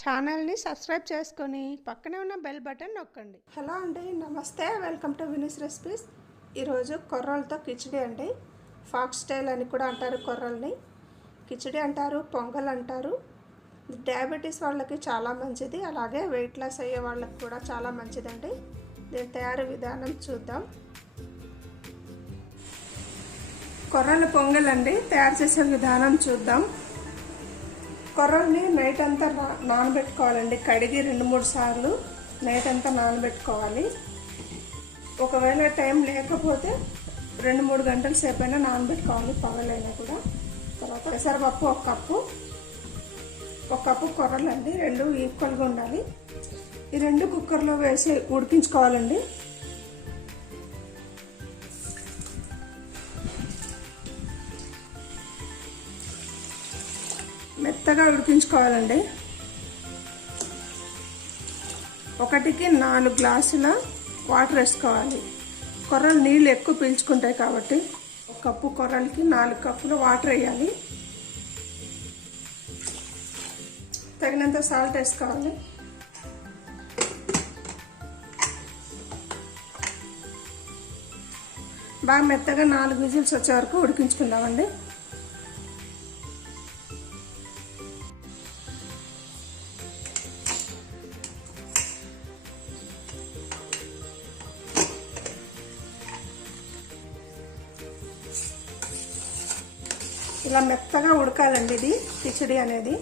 ఛానల్ని సబ్స్క్రైబ్ చేసుకొని పక్కనే ఉన్న బెల్ బటన్ నొక్కండి. హలో అండి, నమస్తే. Welcome to Vini's recipes. ఈరోజు కొర్రలతో కిచిడి అండి. ఫాక్స్టైల్ అని కూడా అంటారు కొర్రల్ని. కిచిడి అంటారు, పొంగల్ అంటారు. డయాబెటీస్ వాళ్ళకి చాలా మంచిది, అలాగే వెయిట్ లాస్ అయ్యే వాళ్ళకి కూడా చాలా మంచిదండి. దీని తయారీ విధానం చూద్దాం. కొర్రల పొంగల్ అండి, తయారు చేసే విధానం చూద్దాం. కొర్రల్ని నైట్ అంతా నానబెట్టుకోవాలండి. కడిగి 2-3 సార్లు నైట్ అంతా నానబెట్టుకోవాలి. ఒకవేళ టైం లేకపోతే 2-3 గంటల సేపు అయినా నానబెట్టుకోవాలి, పగలైనా కూడా. తర్వాత పెసరపప్పు 1 కప్పు కొర్రలు అండి, 2 ఈక్వల్గా ఉండాలి. ఈ 2 కుక్కర్లో వేసి ఉడికించుకోవాలండి. మెత్తగా ఉడికించుకోవాలండి. 1కి 4 గ్లాసుల వాటర్ వేసుకోవాలి. కొర్రలు నీళ్ళు ఎక్కువ పీల్చుకుంటాయి కాబట్టి 1 కప్పు కొర్రలకి 4 కప్పులు వాటర్ వేయాలి. తగినంత సాల్ట్ వేసుకోవాలి. బాగా మెత్తగా 4 విజిల్స్ వచ్చే వరకు ఉడికించుకుందామండి. ఇలా మెత్తగా ఉడకాలండి. ఇది కిచిడి అనేది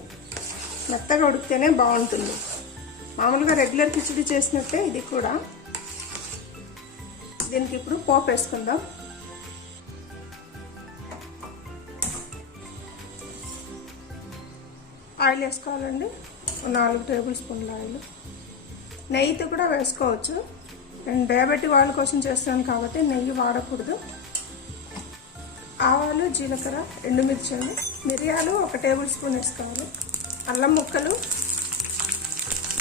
మెత్తగా ఉడికితేనే బాగుంటుంది. మామూలుగా రెగ్యులర్ కిచిడి చేసినట్టే ఇది కూడా. దీనికి ఇప్పుడు పోపు వేసుకుందాం. ఆయిల్ వేసుకోవాలండి, 4 టేబుల్ స్పూన్ల ఆయిల్. నెయ్యితో కూడా వేసుకోవచ్చు. నేను డయాబెటిక్ వాళ్ళ కోసం చేస్తాను కాబట్టి నెయ్యి వాడకూడదు. ఆవాలు, జీలకర్ర, ఎండుమిర్చి, మిరియాలు 1 టేబుల్ స్పూన్ వేసుకోవాలి. అల్లం ముక్కలు,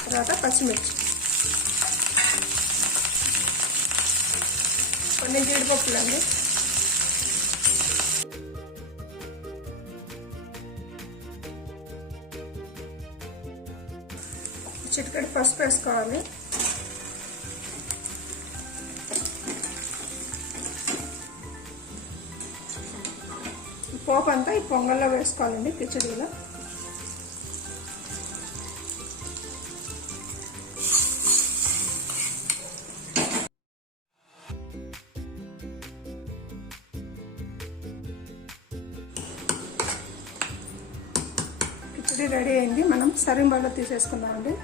తర్వాత పచ్చిమిర్చి, కొన్ని జీడిపప్పులు అండి. చిటికెడు పసుపు వేసుకోవాలి. పోపు అంతా ఈ పొంగల్లో వేసుకోవాలండి, కిచిడీలో. కిచిడీ రెడీ అయింది. మనం సర్వింగ్ బౌల్లో తీసేసుకుందామండి.